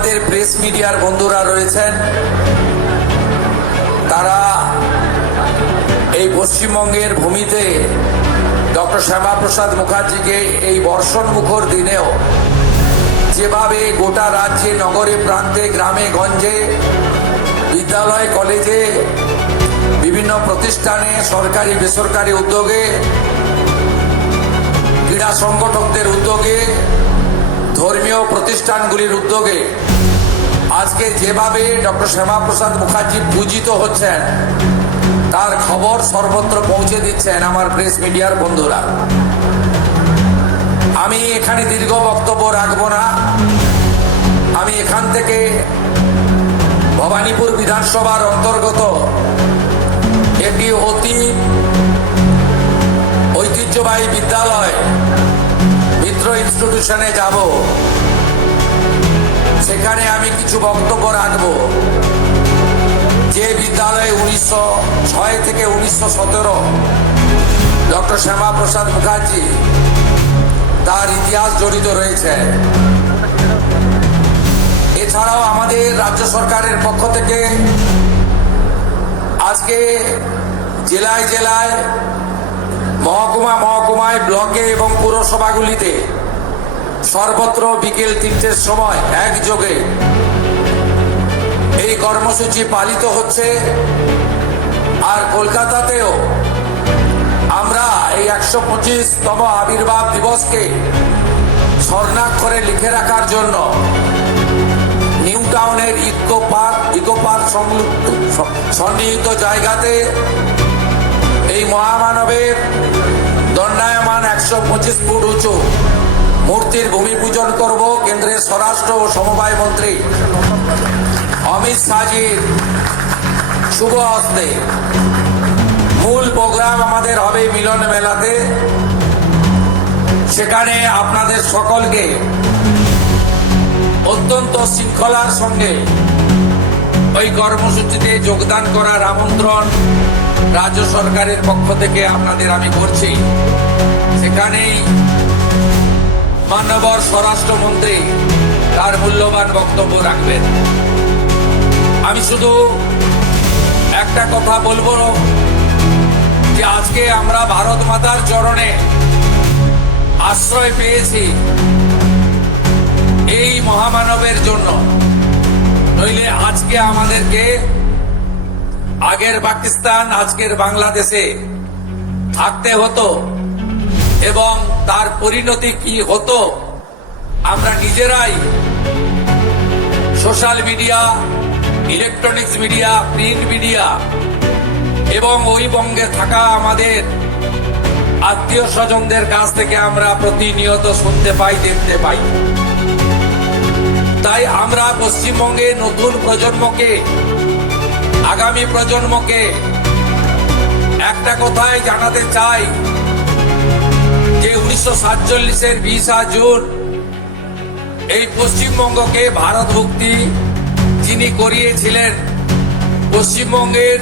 আমাদের প্রেস মিডিয়ার বন্ধুরা রয়েছেন, তারা এই পশ্চিমবঙ্গের ভূমিতে ডক্টর শ্যামাপ্রসাদ মুখার্জিকে এই বর্ষণ মুখর দিনেও যেভাবে গোটা রাজ্যে, নগরে, প্রান্তে, গ্রামে, গঞ্জে, বিদ্যালয়, কলেজে, বিভিন্ন প্রতিষ্ঠানে, সরকারি বেসরকারি উদ্যোগে, ক্রীড়া সংগঠকদের উদ্যোগে, ধর্মীয় প্রতিষ্ঠানগুলির উদ্যোগে আজকে যেভাবে ডক্টর শ্যামাপ্রসাদ মুখার্জি পূজিত হচ্ছেন তার খবর সর্বত্র পৌঁছে দিচ্ছেন আমার প্রেস মিডিয়ার বন্ধুরা। আমি এখানে দীর্ঘ বক্তব্য রাখবো না। আমি এখান থেকে ভবানীপুর বিধানসভার অন্তর্গত একটি অতি ঐতিহ্যবাহী বিদ্যালয় মিত্র ইনস্টিটিউশনে যাব। সেখানে আমি কিছু বক্তব্য রাখব। যে বিদ্যালয়ে 1906 থেকে 1917 ডক্টর শ্যামাপ্রসাদ মুখার্জি তার ইতিহাস জড়িত রয়েছে। এছাড়াও আমাদের রাজ্য সরকারের পক্ষ থেকে আজকে জেলায় জেলায়, মহকুমায়, ব্লকে এবং পুরসভাগুলিতে সর্বত্র বিকেল 3টের সময় একযোগে এই কর্মসূচি পালিত হচ্ছে। আর কলকাতাতেও আমরা এই 125তম আবির্ভাব দিবসকে স্বর্ণাক্ষরে লিখে রাখার জন্য নিউ টাউনের ইকো পার্ক সন্নিহিত জায়গাতে এই মহামানবের দণ্ডায়মান 125 ফুট উঁচু মূর্তির ভূমি পূজন করব। কেন্দ্রের স্বরাষ্ট্র ও সমবায় মন্ত্রী অমিত শাহজির শুভ হস্তে মূল প্রোগ্রাম আমাদের হবে মিলন মেলাতে। সেখানে আপনাদের সকলকে অত্যন্ত শৃঙ্খলার সঙ্গে ওই কর্মসূচিতে যোগদান করার আমন্ত্রণ রাজ্য সরকারের পক্ষ থেকে আপনাদের আমি করছি। সেখানেই মাননীয় স্বরাষ্ট্রমন্ত্রী তার মূল্যবান বক্তব্য রাখবেন। আমি শুধু একটা কথা বলবো যে আজকে আমরা ভারত মাতার চরণে আশ্রয় পেয়েছি এই মহামানবের জন্য। নইলে আজকে আমাদেরকে আগের পাকিস্তান, আজকের বাংলাদেশে থাকতে হতো এবং তার পরিণতি কি হতো আমরা নিজেরাই social media, electronics media, print media এবং ওই বঙ্গে থাকা আমাদের আত্মীয় স্বজনদের কাছ থেকে আমরা প্রতিনিয়ত শুনতে পাই, দেখতে পাই। তাই আমরা পশ্চিমবঙ্গে নতুন প্রজন্মকে, আগামী প্রজন্মকে একটা কথাই জানাতে চাই যে 1947-এর 20 জুন এই পশ্চিমবঙ্গকে ভারত মুক্তি যিনি করিয়েছিলেন, পশ্চিমবঙ্গের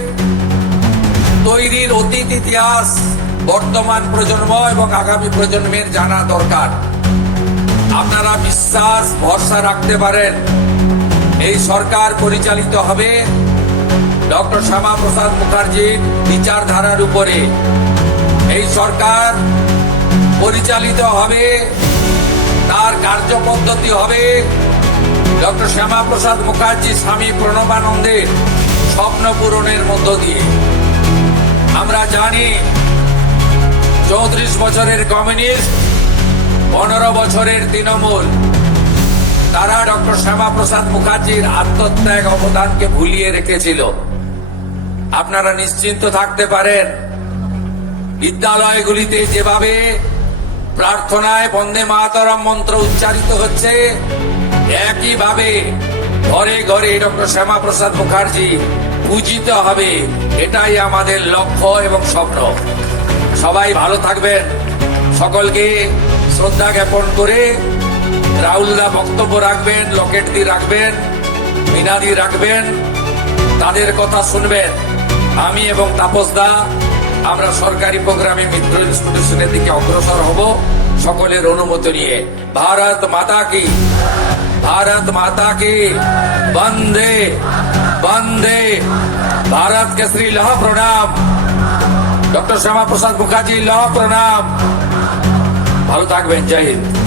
তৈরির অতীত ইতিহাস বর্তমান প্রজন্ম এবং আগামী প্রজন্মের জানা দরকার। আপনারা বিশ্বাস, ভরসা রাখতে পারেন এই সরকার পরিচালিত হবে ডক্টর শ্যামাপ্রসাদ মুখার্জির বিচারধারার উপরে। এই সরকার পরিচালিত হবে, তার কার্যপদ্ধতি হবে ডক্টর শ্যামাপ্রসাদ মুখার্জি স্বামী প্রণবানন্দের স্বপ্ন পূরণের মধ্য দিয়ে। আমরা জানি 34 বছরের কমিউনিস্ট, 15 বছরের তৃণমূল, তারা ডক্টর শ্যামাপ্রসাদ মুখার্জির আত্মত্যাগ অবদানকে ভুলিয়ে রেখেছিল। আপনারা নিশ্চিন্ত থাকতে পারেন বিদ্যালয়গুলিতে যেভাবে প্রার্থনায় বন্দে মাতরম মন্ত্র উচ্চারিত হচ্ছে, একইভাবে ঘরে ঘরে ডক্টর শ্যামাপ্রসাদ মুখার্জি পূজিত হবে। এটাই আমাদের লক্ষ্য এবং স্বপ্ন। সবাই ভালো থাকবেন। সকলকে শ্রদ্ধা জ্ঞাপন করে রাহুলদা বক্তব্য রাখবেন, লকেটদি রাখবেন, মিনাদি রাখবেন, তাদের কথা শুনবেন। আমি এবং তাপসদা আমরা সরকারি প্রোগ্রামে মিত্র ইনস্টিটিউশনের দিকে অগ্রসর হব। সকলের অনুমতি নিয়ে ভারত মাতা কি, भारत माता की वंदे वंदे। भारत केसरी लौह प्रणाम, डॉक्टर श्यामा प्रसाद मुखार्जी लौह प्रणाम। ভালো থাকবেন, জয় হিন্দ।